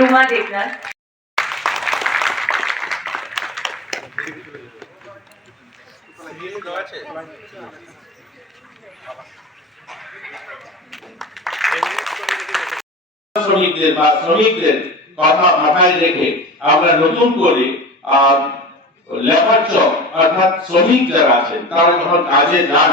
রুমা দেবনাথ। শ্রমিকদের বা শ্রমিকদের কথা মাথায় রেখে আমরা নতুন করে লেবার চক অর্থাৎ শ্রমিক যারা আছেন তারা যখন কাজে যান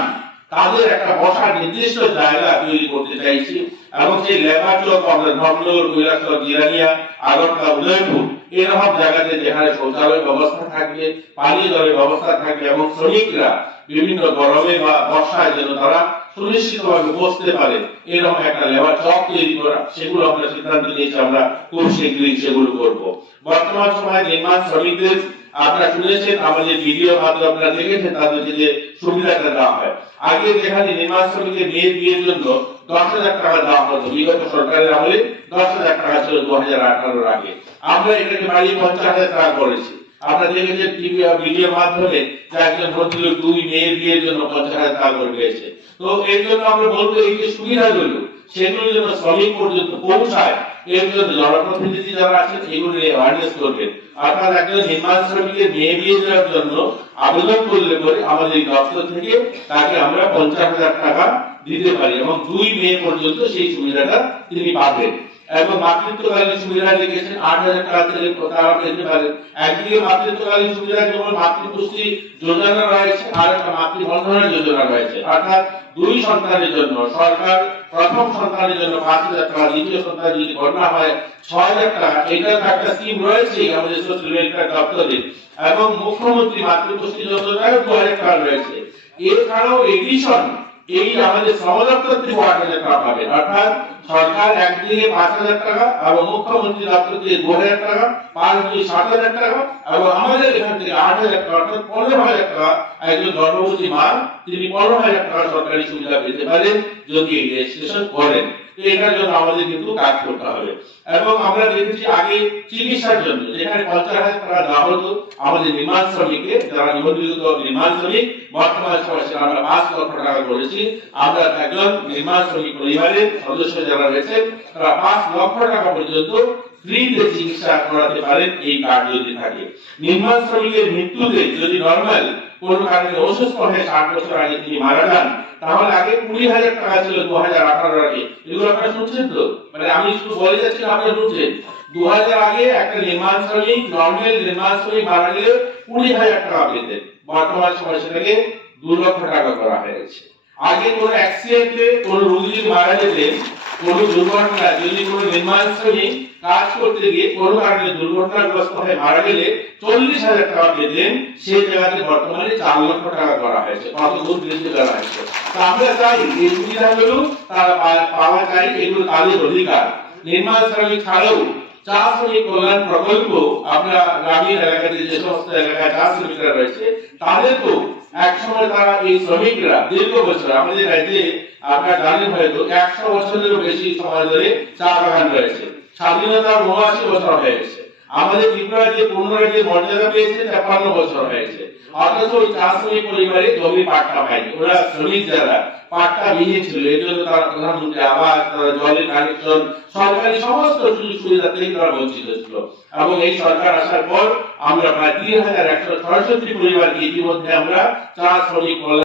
তাদের একটা বসার নির্দিষ্ট জায়গা তৈরি করতে চাইছি এবং সেই লেবার চক আমরা ধর্মনগর, কৈলাসহর, জিরানিয়া, আগরতলা, উদয়পুর এরকম জায়গাতে যেখানে শৌচালয় ব্যবস্থা থাকবে, পানীয় জলের ব্যবস্থা থাকবে এবং শ্রমিকরা বিভিন্ন গরমে বা বর্ষায় যেন তারা সুনিশ্চিতভাবে বসতে পারে এরকম একটা লেবার চক তৈরি করা, সেগুলো আমরা সিদ্ধান্ত নিয়েছি। আমরা খুব শীঘ্রই সেগুলো করব। বর্তমান সময়ে নির্মাণ শ্রমিকদের আপনারা শুনেছেন, আমাদের ভিডিও মাধ্যমে আপনারা দেখেছেন তাদেরকে যে সুবিধাটা দেওয়া হয়। আগে যেখানে নির্মাণ শ্রমিকের মেয়ের বিয়ের জন্য 10,000 টাকা দেওয়া হতো, বিগত সরকারের আমলে 10,000 টাকা ছিল 2018 আগে, আমরা এটাকে বাড়িয়ে 50,000 টাকা করেছি। আপনারা দেখেছেন টিভি ভিডিওর মাধ্যমে যে একজন ভদ্রলোক 2 মেয়ের বিয়ের জন্য 50,000 টাকা করে পেয়েছে। তো এর জন্য আমরা বলবো এই যে সুবিধাগুলো সেগুলো যেন শ্রমিক পর্যন্ত পৌঁছায়, এর জন্য জনপ্রতিনিধি যারা আছেন এগুলো নিয়ে অ্যাওয়ারনেস করবেন। অর্থাৎ একজন নির্মাণ শ্রমিকের মেয়ে বিয়ে দেওয়ার জন্য আবেদন করলে পরে আমাদের দপ্তর থেকে তাকে আমরা 50,000 টাকা দিতে পারি এবং 2 মে পর্যন্ত সেই সুবিধাটা তিনি পাবেন। এবং মাতৃত্বকালীন সুবিধা লিখেছেন 8,000 টাকা থেকে তারা পেতে পারেন। একদিকে মাতৃত্বকালীন সুবিধা যেমন মাতৃপুষ্টি যোজনা রয়েছে আর একটা মাতৃবন্ধনা যোজনা রয়েছে, অর্থাৎ 2 সন্তানের জন্য সরকার প্রথম সন্তানের জন্য 5,000 টাকা, দ্বিতীয় সন্তান যদি কন্যা হয় 6,000 টাকা, এটা একটা স্কিম রয়েছে আমাদের সোশ্যাল ওয়েলফেয়ার দপ্তরে। এবং মুখ্যমন্ত্রী মাতৃপুষ্টি যোজনায় 2,000 টাকা রয়েছে। এছাড়াও এডিশন এই আমাদের শ্রম দপ্তর থেকে 8,000 টাকা পাবে, অর্থাৎ সরকার একদিকে 5,000 টাকা এবং মুখ্যমন্ত্রী দপ্তর থেকে 2,000 টাকা, 5,2 7,000 টাকা এবং আমাদের এখান থেকে 8,000 টাকা, অর্থাৎ 15,000 টাকা একজন গর্ভবতী মা তিনি 15,000 টাকা সরকারি সুবিধা পেতে পারেন যদি এই রেজিস্ট্রেশন করেন। এটার জন্য আমাদের কিন্তু কাজ করতে হবে। এবং আমরা দেখেছি আগে চিকিৎসার জন্য যেখানে 50,000 টাকা দেওয়া হতো আমাদের নির্মাণ শ্রমিককে, যারা নিবন্ধিত নির্মাণ শ্রমিক, বর্তমান সময়ে আমরা 5 লক্ষ টাকা করেছি। আমরা একজন নির্মাণ শ্রমিক পরিবারের সদস্য যারা রয়েছেন তারা 5 লক্ষ টাকা পর্যন্ত ফ্রিতে চিকিৎসা করাতে পারেন এই কার্ড যদি থাকে। নির্মাণ শ্রমিকের মৃত্যুতে যদি নরমাল কোন কারণে অসুস্থ হয়ে 60 বছর আগে তিনি মারা যান, তাহলে আগে 20,000 টাকা ছিল 2018 আগে। এগুলো আপনারা শুনছেন তো? মানে আমি শুধু বলে যাচ্ছি না, আপনারা শুনছেন। 2000 আগে একটা নির্মাণ শ্রমিক, নরমাল নির্মাণ শ্রমিক মারা গেলে 20,000 টাকা পেতেন। বর্তমান সময়ে সেটাকে 2 লক্ষ টাকা করা হয়েছে। আগে কোন অ্যাক্সিডেন্টে কোন রোগী যদি মারা যেতেন, কোন দুর্ঘটনা যদি কোন নির্মাণ শ্রমিক কাজ করতে গিয়ে কোন কারণে দুর্ঘটনাগ্রস্ত হয়ে মারা গেলে 40,000 টাকা পেতেন, সেই জায়গাতে বর্তমানে 4 লক্ষ টাকা করা হয়েছে। কত গুণ বৃদ্ধি করা হয়েছে। তো আমরা চাই এই সুবিধাগুলো তারা পাওয়া যায়, এগুলো তাদের অধিকার। নির্মাণ শ্রমিক ছাড়াও চা শ্রমিক কল্যাণ প্রকল্প আমরা গ্রামীণ এলাকাতে যে সমস্ত এলাকায় চা শ্রমিকরা রয়েছে তাদেরকেও একসময় তারা এই শ্রমিকরা দীর্ঘ বছর আমাদের রাজ্যে আপনারা জানেন হয়তো 100 বছরেরও বেশি সময় ধরে চা বাগান রয়েছে। স্বাধীনতার 79 বছর হয়ে গেছে। আমাদের ত্রিপুরা যে পুনরায় মর্যাদা পেয়েছে 53 বছর হয়েছে। অথচ ওই চা শ্রমিক পরিবারে জমি পাট্টা পায়নি। ওরা শ্রমিক যারা পাট্টা বিহীন ছিল, এর জন্য তারা প্রধানমন্ত্রী আবাস, তারা জলের কানেকশন, সরকারি সমস্ত সুযোগ সুবিধা থেকে তারা বঞ্চিত ছিল। এবং এই সরকার আসার পর আমরা প্রায় 3,166 পরিবারকে ইতিমধ্যে আমরা চা শ্রমিক